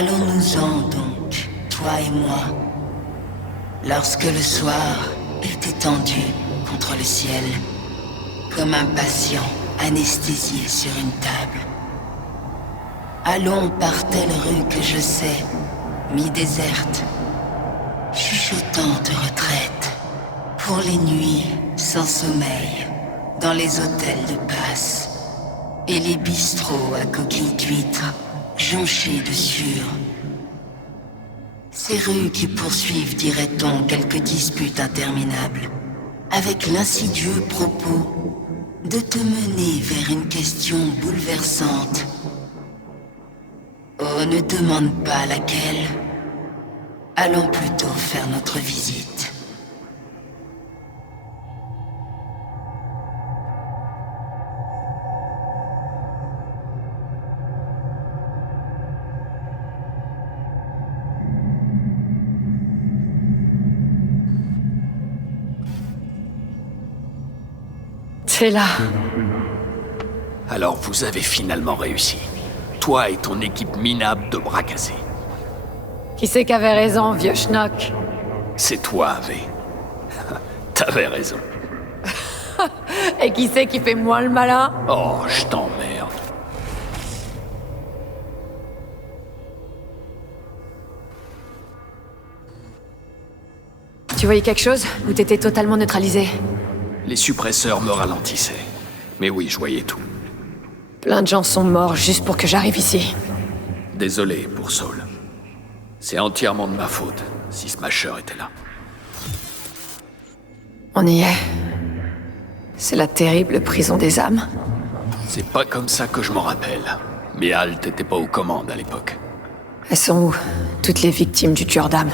Allons-nous-en donc, toi et moi, lorsque le soir est étendu contre le ciel, comme un patient anesthésié sur une table. Allons par telle rue que je sais, mi-déserte, chuchotant de retraite, pour les nuits sans sommeil, dans les hôtels de passe, et les bistrots à coquilles d'huîtres, jonchés de sueur. Ces rues qui poursuivent, dirait-on, quelques disputes interminables, avec l'insidieux propos de te mener vers une question bouleversante. Oh, ne demande pas laquelle. Allons plutôt faire notre visite. C'est là. Alors vous avez finalement réussi. Toi et ton équipe minable de bras cassés. Qui c'est qu'avait raison, vieux schnock? C'est toi, V. T'avais raison. Et qui c'est qui fait moins le malin? Oh, je t'emmerde. Tu voyais quelque chose? Ou t'étais totalement neutralisé? Les suppresseurs me ralentissaient. Mais oui, je voyais tout. Plein de gens sont morts juste pour que j'arrive ici. Désolé pour Saul. C'est entièrement de ma faute, si Smasher était là. On y est. C'est la terrible prison des âmes. C'est pas comme ça que je m'en rappelle. Mais Alt était pas aux commandes à l'époque. Elles sont où, toutes les victimes du tueur d'âmes?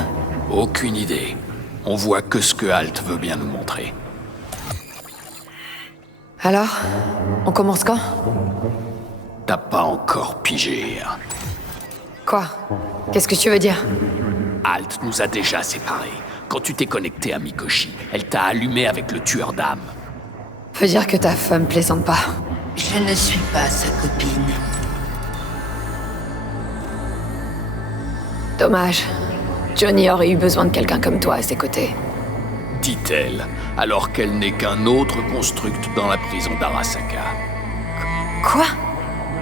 Aucune idée. On voit que ce que Alt veut bien nous montrer. Alors, on commence quand? T'as pas encore pigé, hein. Quoi? Qu'est-ce que tu veux dire? Alt nous a déjà séparés. Quand tu t'es connecté à Mikoshi, elle t'a allumé avec le tueur d'âmes. Veut dire que ta femme plaisante pas. Je ne suis pas sa copine. Dommage. Johnny aurait eu besoin de quelqu'un comme toi à ses côtés. Dit-elle, alors qu'elle n'est qu'un autre construct dans la prison d'Arasaka. Quoi?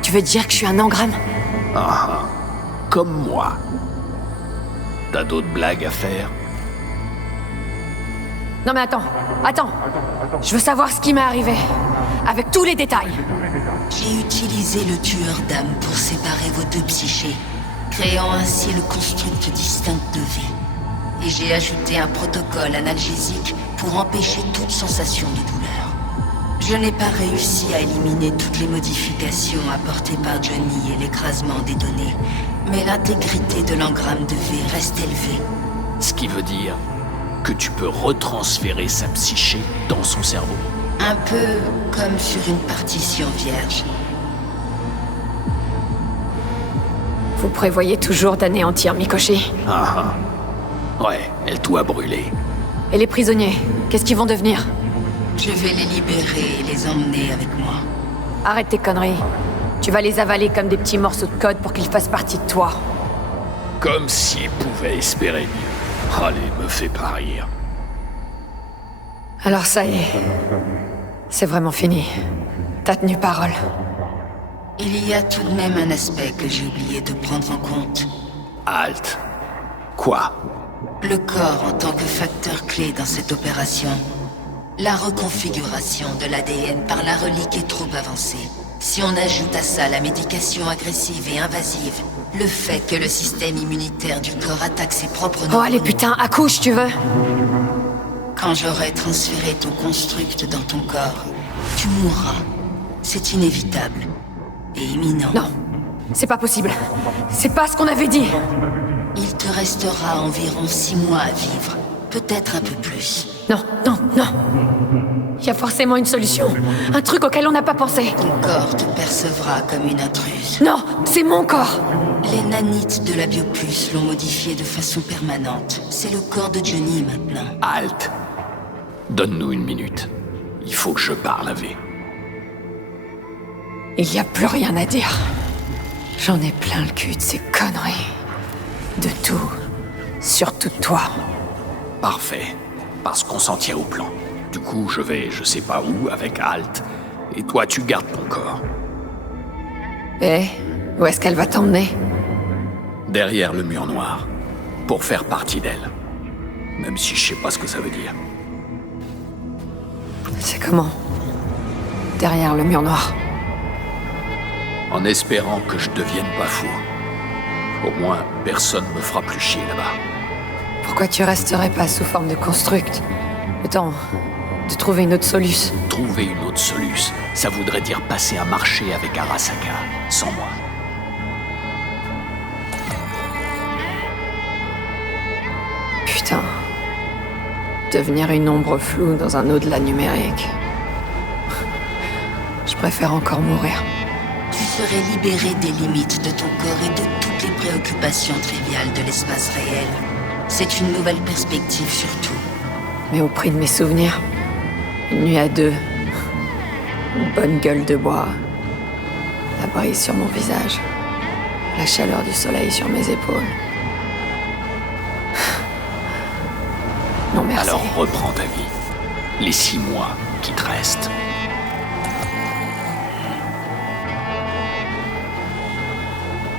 Tu veux dire que je suis un engramme? Ah, comme moi. T'as d'autres blagues à faire? Non mais attends. Je veux savoir ce qui m'est arrivé. Avec tous les détails. J'ai utilisé le tueur d'âme pour séparer vos deux psychés, créant ainsi le construct distinct de vie. Et j'ai ajouté un protocole analgésique pour empêcher toute sensation de douleur. Je n'ai pas réussi à éliminer toutes les modifications apportées par Johnny et l'écrasement des données, mais l'intégrité de l'engramme de V reste élevée. Ce qui veut dire que tu peux retransférer sa psyché dans son cerveau. Un peu comme sur une partition vierge. Vous prévoyez toujours d'anéantir Mikoshi. Ah. Ouais, elle doit brûler. Et les prisonniers, qu'est-ce qu'ils vont devenir? Je vais les libérer et les emmener avec moi. Arrête tes conneries. Tu vas les avaler comme des petits morceaux de code pour qu'ils fassent partie de toi. Comme s'il pouvait espérer mieux. Allez, me fais pas rire. Alors ça y est. C'est vraiment fini. T'as tenu parole. Il y a tout de même un aspect que j'ai oublié de prendre en compte. Halt. Quoi? Le corps en tant que facteur clé dans cette opération. La reconfiguration de l'ADN par la relique est trop avancée. Si on ajoute à ça la médication agressive et invasive, le fait que le système immunitaire du corps attaque ses propres Oh neurones... allez putain, accouche tu veux? Quand j'aurai transféré ton construct dans ton corps, tu mourras. C'est inévitable. Et imminent. Non, c'est pas possible. C'est pas ce qu'on avait dit. Il te restera environ 6 mois à vivre. Peut-être un peu plus. Non. Il y a forcément une solution. Un truc auquel on n'a pas pensé. Ton corps te percevra comme une intruse. Non, c'est mon corps. Les nanites de la biopuce l'ont modifié de façon permanente. C'est le corps de Johnny maintenant. Halt. Donne-nous une minute. Il faut que je parle à V. Il y a plus rien à dire. J'en ai plein le cul de ces conneries. surtout... surtout toi. Parfait. Parce qu'on s'en tient au plan. Du coup, je vais je sais pas où avec Halt. Et toi, tu gardes ton corps. Et où est-ce qu'elle va t'emmener? Derrière le mur noir. Pour faire partie d'elle. Même si je sais pas ce que ça veut dire. C'est comment? Derrière le mur noir. En espérant que je devienne pas fou. Au moins, personne me fera plus chier là-bas. Pourquoi tu resterais pas sous forme de construct? Le temps de trouver une autre solution. Trouver une autre solution, ça voudrait dire passer un marché avec Arasaka, sans moi. Putain. Devenir une ombre floue dans un au-delà numérique. Je préfère encore mourir. Tu serais libéré des limites de ton corps et de toutes les préoccupations triviales de l'espace réel. C'est une nouvelle perspective surtout. Mais au prix de mes souvenirs. Une nuit à deux. Une bonne gueule de bois. La brise sur mon visage. La chaleur du soleil sur mes épaules. Non merci. Alors reprends ta vie. Les 6 mois qui te restent.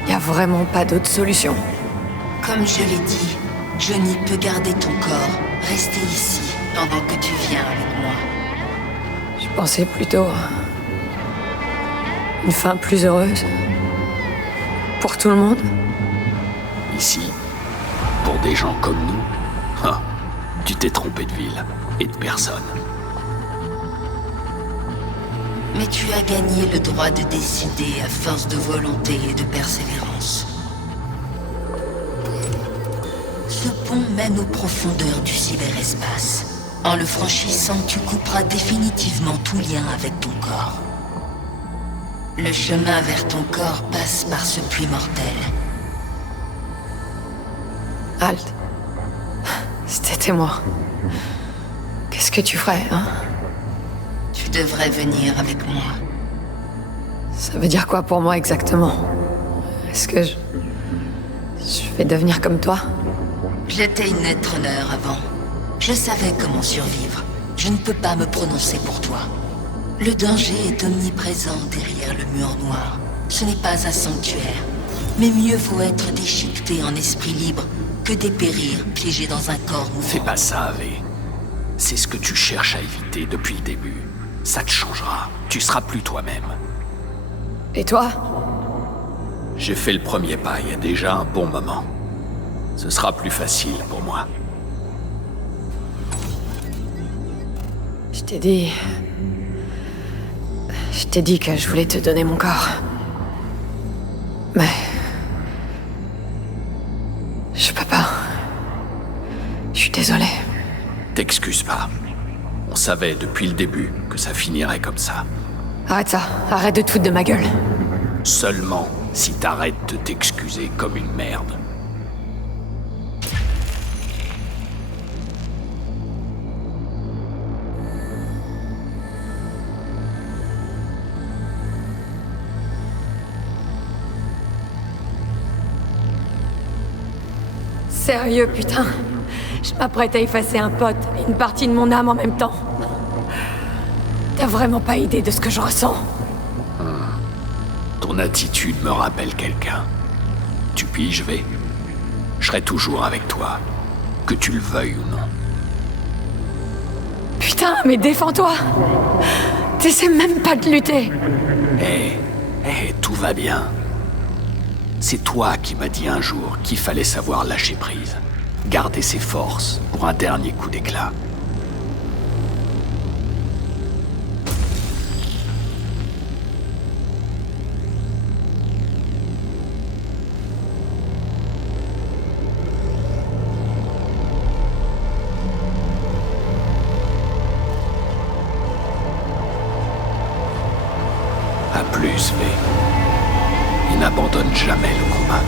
Y a vraiment pas d'autre solution. Comme je l'ai dit, Johnny peut garder ton corps, rester ici pendant que tu viens avec moi. Je pensais plutôt... une fin plus heureuse. Pour tout le monde. Ici, pour des gens comme nous, hein, tu t'es trompé de ville et de personne. Mais tu as gagné le droit de décider à force de volonté et de persévérance. Ce pont mène aux profondeurs du cyberespace. En le franchissant, tu couperas définitivement tout lien avec ton corps. Le chemin vers ton corps passe par ce puits mortel. Halt. Si t'étais moi, qu'est-ce que tu ferais, hein? Tu devrais venir avec moi. Ça veut dire quoi pour moi exactement? Est-ce que je vais devenir comme toi? J'étais une Netrunner avant. Je savais comment survivre. Je ne peux pas me prononcer pour toi. Le danger est omniprésent derrière le mur noir. Ce n'est pas un sanctuaire. Mais mieux vaut être déchiqueté en esprit libre que dépérir piégé dans un corps mouvant. Fais pas ça, Ave. C'est ce que tu cherches à éviter depuis le début. Ça te changera. Tu seras plus toi-même. Et toi? J'ai fait le premier pas il y a déjà un bon moment. Ce sera plus facile pour moi. Je t'ai dit... Je t'ai dit que je voulais te donner mon corps. Mais... je peux pas. Je suis désolé. T'excuses pas. On savait depuis le début que ça finirait comme ça. Arrête ça. Arrête de te foutre de ma gueule. Seulement si t'arrêtes de t'excuser comme une merde. Sérieux, putain. Je m'apprête à effacer un pote et une partie de mon âme en même temps. T'as vraiment pas idée de ce que je ressens. Ton attitude me rappelle quelqu'un. Tu piges, V. Je serai toujours avec toi, que tu le veuilles ou non. Putain, mais défends-toi. T'essaies même pas de lutter. Tout va bien. C'est toi qui m'as dit un jour qu'il fallait savoir lâcher prise. Garder ses forces pour un dernier coup d'éclat. À plus, V. Et n'abandonne jamais le combat.